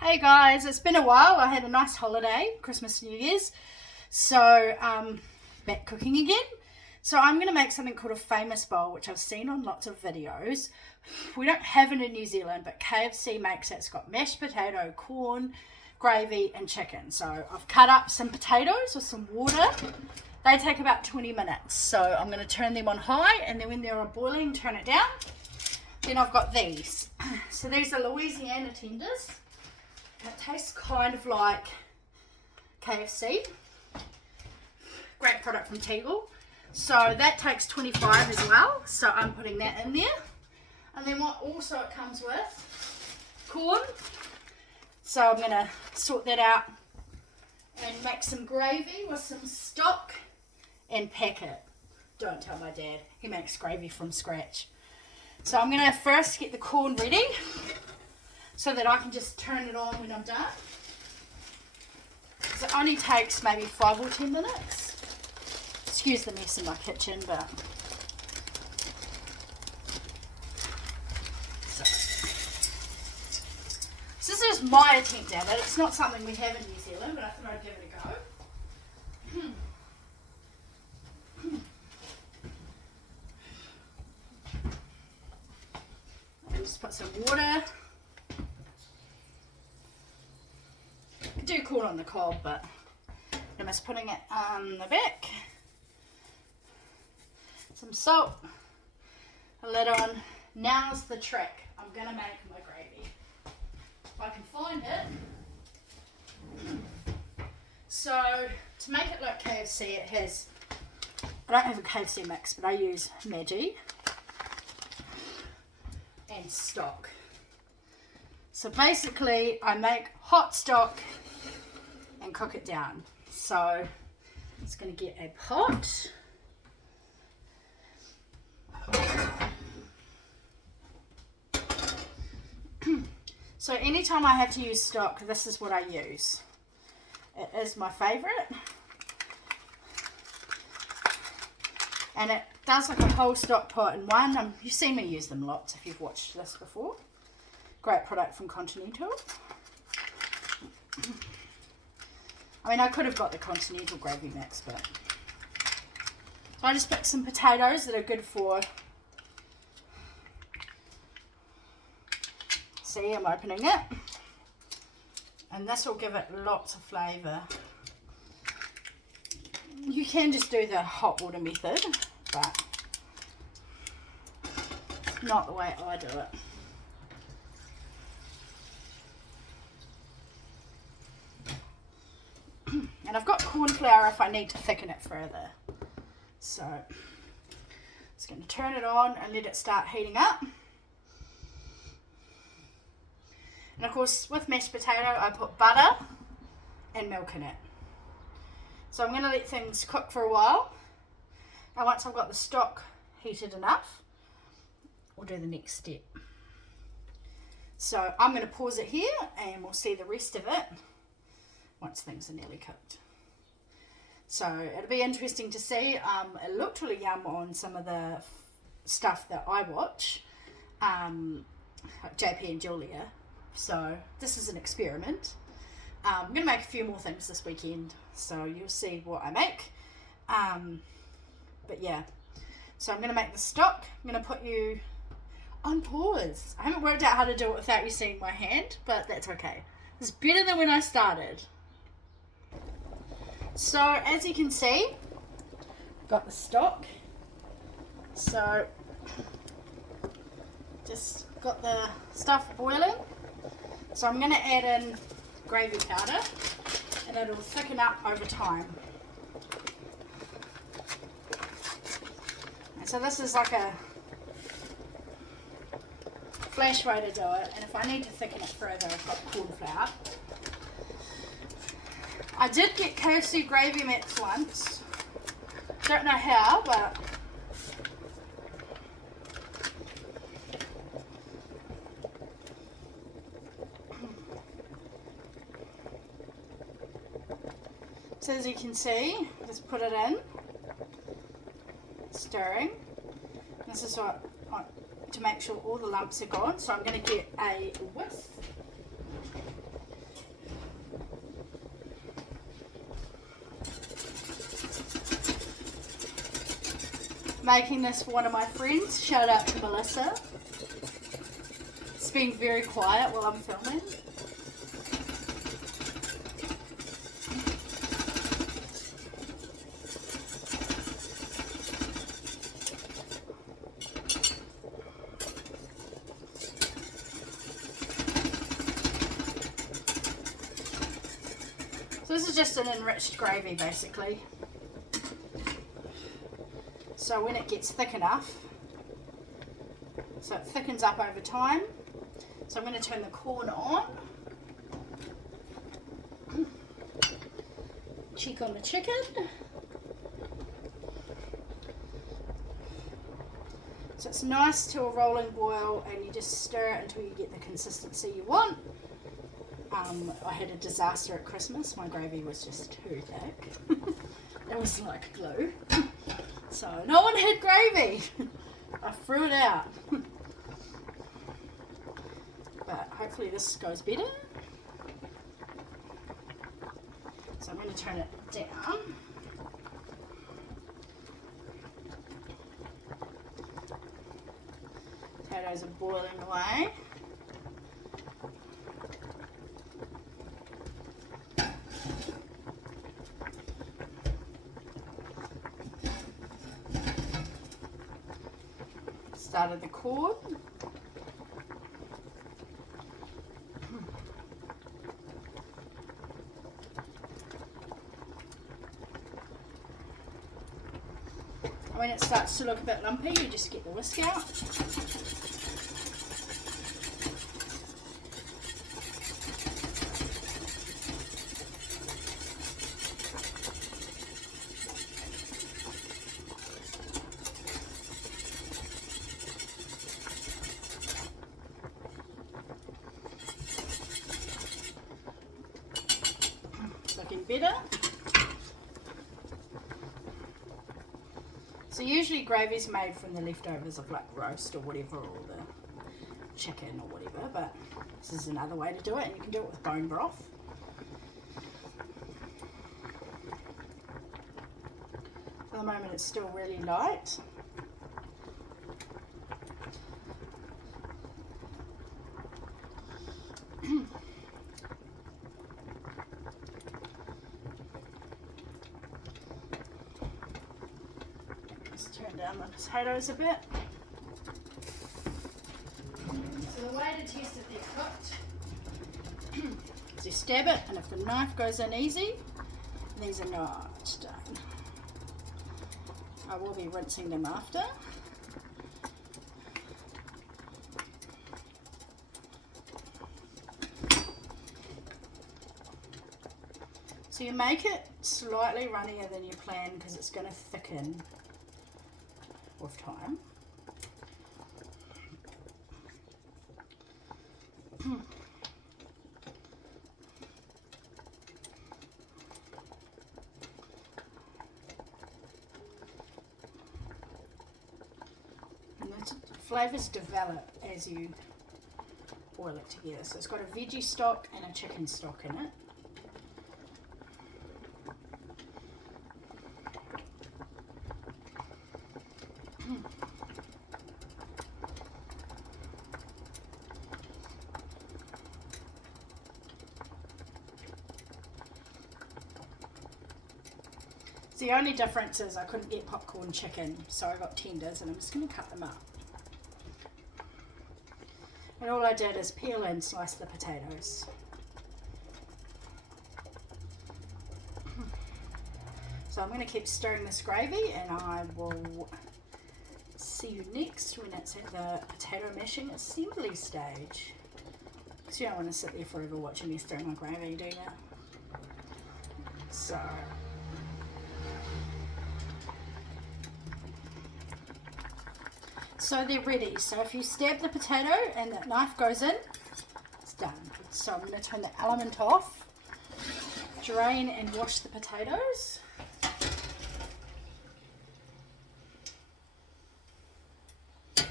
Hey guys, it's been a while. I had a nice holiday, Christmas, New Year's. So, back cooking again. So I'm going to make something called a famous bowl, which I've seen on lots of videos. We don't have it in New Zealand, but KFC makes it. It's got mashed potato, corn, gravy and chicken. So I've cut up some potatoes with some water. They take about 20 minutes. So I'm going to turn them on high, and then when they're boiling, turn it down. Then I've got these. So these are Louisiana tenders. It tastes kind of like KFC. Great product from Tegel. So that takes 25 as well. So I'm putting that in there. And then what also it comes with? Corn. So I'm going to sort that out and make some gravy with some stock and pack it. Don't tell my dad. He makes gravy from scratch. So I'm going to first get the corn ready, so that I can just turn it on when I'm done. So it only takes maybe 5 or 10 minutes. Excuse the mess in my kitchen, but... So this is my attempt at it. It's not something we have in New Zealand, but I thought I'd give it a go. Just put some water. Do corn on the cob, but I'm just putting it on the back. Some salt, a lid on. Now's the trick. I'm going to make my gravy. If I can find it. So to make it like KFC, it has, I don't have a KFC mix, but I use Maggi and stock. So basically I make hot stock and cook it down. So it's going to get a pot. So anytime I have to use stock, this is what I use. It is my favourite. And it does like a whole stock pot in one. You've seen me use them lots if you've watched this before. Great product from Continental. I mean, I could have got the Continental gravy mix, but... So I just picked some potatoes that are good for... See, I'm opening it. And this will give it lots of flavour. You can just do the hot water method, but... it's not the way I do it. And I've got corn flour if I need to thicken it further. So, just going to turn it on and let it start heating up. And of course, with mashed potato, I put butter and milk in it. So I'm going to let things cook for a while. And once I've got the stock heated enough, we'll do the next step. So I'm going to pause it here and we'll see the rest of it once things are nearly cooked. So it'll be interesting to see. It looked really yum on some of the stuff that I watch, like JP and Julia. So this is an experiment. I'm going to make a few more things this weekend, so you'll see what I make. But yeah, so I'm going to make the stock. I'm going to put you on pause. I haven't worked out how to do it without you seeing my hand, but that's okay. It's better than when I started. So as you can see, I've got the stock. So just got the stuff boiling. So I'm going to add in gravy powder and it'll thicken up over time. And so this is like a flash way to do it, and if I need to thicken it further, I've got corn flour. I did get KFC gravy mix once. Don't know how, but so as you can see, just put it in, stirring. This is what to make sure all the lumps are gone. So I'm going to get a whisk making this for one of my friends. Shout out to Melissa. It's been very quiet while I'm filming. So this is just an enriched gravy basically. So when it gets thick enough, so it thickens up over time. So I'm going to turn the corn on. Cheek on the chicken. So it's nice to a rolling boil, and you just stir it until you get the consistency you want. I had a disaster at Christmas. My gravy was just too thick. It was like glue. So no one had gravy. I threw it out. But hopefully this goes better. So I'm going to turn it down. Potatoes are boiling away. Started the corn. When it starts to look a bit lumpy, you just get the whisk out. Looking better. So usually gravy's made from the leftovers of like roast or whatever, or the chicken or whatever, but this is another way to do it, and you can do it with bone broth. For the moment it's still really light. Turn down the potatoes a bit. So the way to test if they're cooked is you stab it, and if the knife goes in easy, these are not done. I will be rinsing them after. So you make it slightly runnier than you plan because it's going to thicken with time. And the flavours develop as you boil it together. So it's got a veggie stock and a chicken stock in it. The only difference is I couldn't get popcorn chicken, so I got tenders, and I'm just going to cut them up. And all I did is peel and slice the potatoes. So I'm going to keep stirring this gravy, and I will see you next when it's at the potato mashing assembly stage. Because you don't want to sit there forever watching me stir my gravy, do you? So they're ready. So if you stab the potato and that knife goes in, it's done. So I'm going to turn the element off, drain and wash the potatoes. So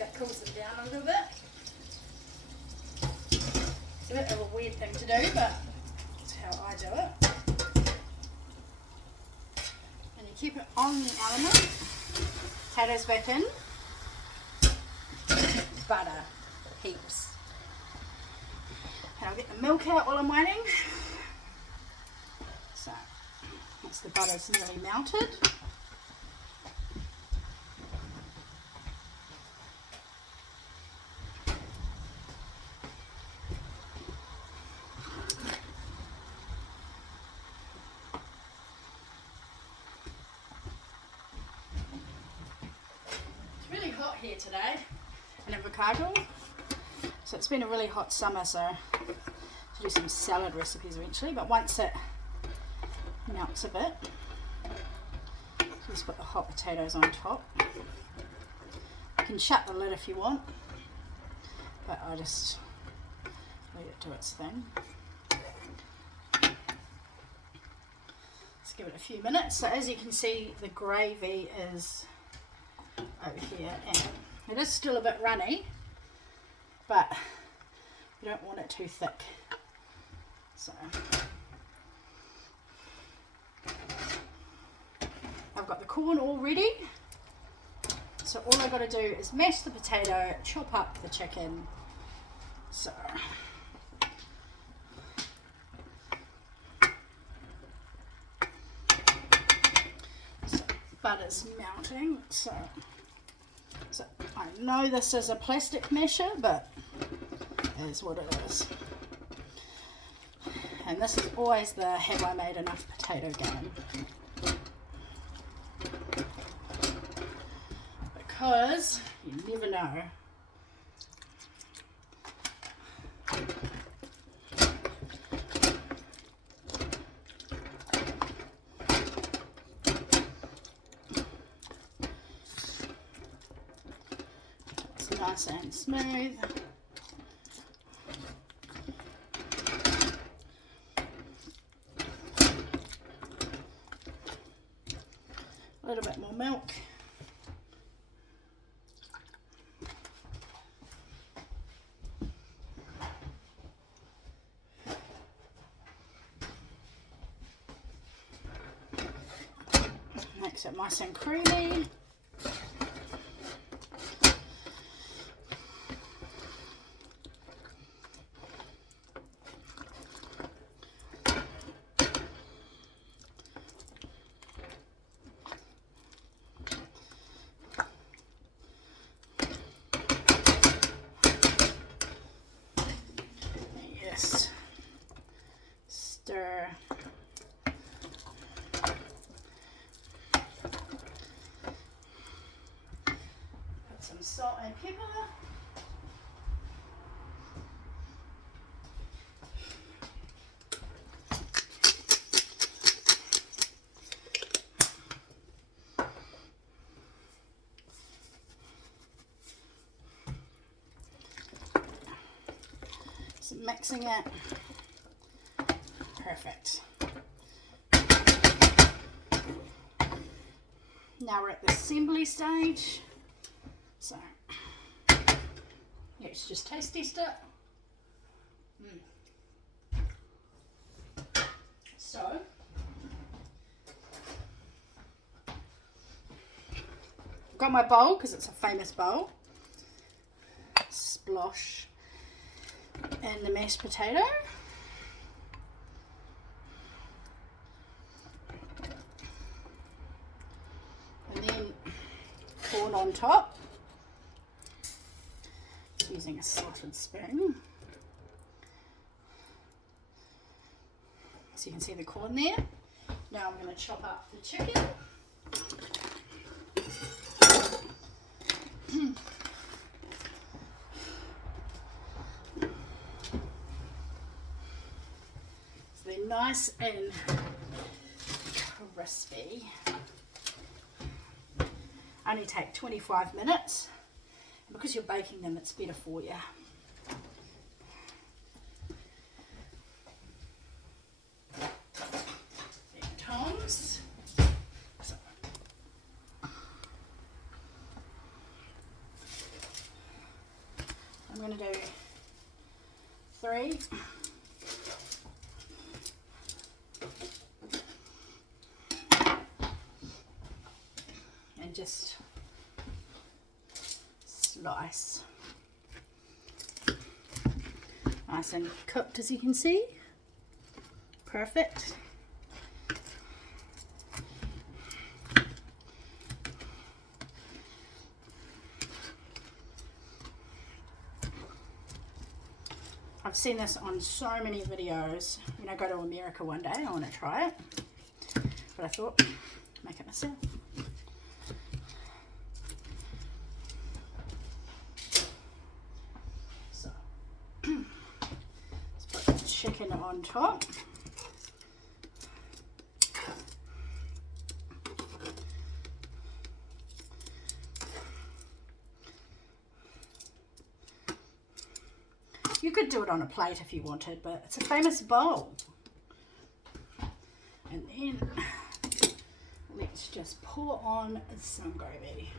that cools them down a little bit. It's a bit of a weird thing to do, but that's how I do it. on the element. Potatoes back in. Butter, heaps. And I'll get the milk out while I'm waiting. So, once the butter's nearly melted. Hot here today in Invercargill, so it's been a really hot summer, so I'll do some salad recipes eventually, but once it melts a bit, just put the hot potatoes on top. You can shut the lid if you want, but I'll just leave it do its thing. Let's give it a few minutes. So as you can see, the gravy is over here, and it is still a bit runny, but you don't want it too thick. So I've got the corn all ready, so all I've got to do is mash the potato, chop up the chicken. So butter's melting, so I know this is a plastic masher, but it is what it is. And this is always the have I made enough potato game, because you never know. Nice and smooth. A little bit more milk. Makes it nice and creamy. Stir. Put some salt and pepper. So mixing it. Perfect. Now we're at the assembly stage. So let's just taste test it. So I've got my bowl because it's a famous bowl. Splosh in the mashed potato. And then corn on top. Just using a slotted spoon. So you can see the corn there. Now I'm going to chop up the chicken. So they're nice and crispy. Only take 25 minutes. And because you're baking them, it's better for you. Tongs. So. I'm going to do 3. just slice. Nice and cooked, as you can see. Perfect. I've seen this on so many videos. When I go to America one day, I want to try it. But I thought, make it myself. So, let's put the chicken on top. You could do it on a plate if you wanted, but it's a famous bowl. And then let's just pour on some gravy.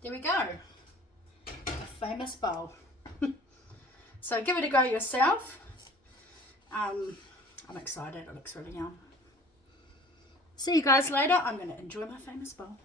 There we go. A famous bowl. So give it a go yourself. I'm excited. It looks really yum. See you guys later. I'm going to enjoy my famous bowl.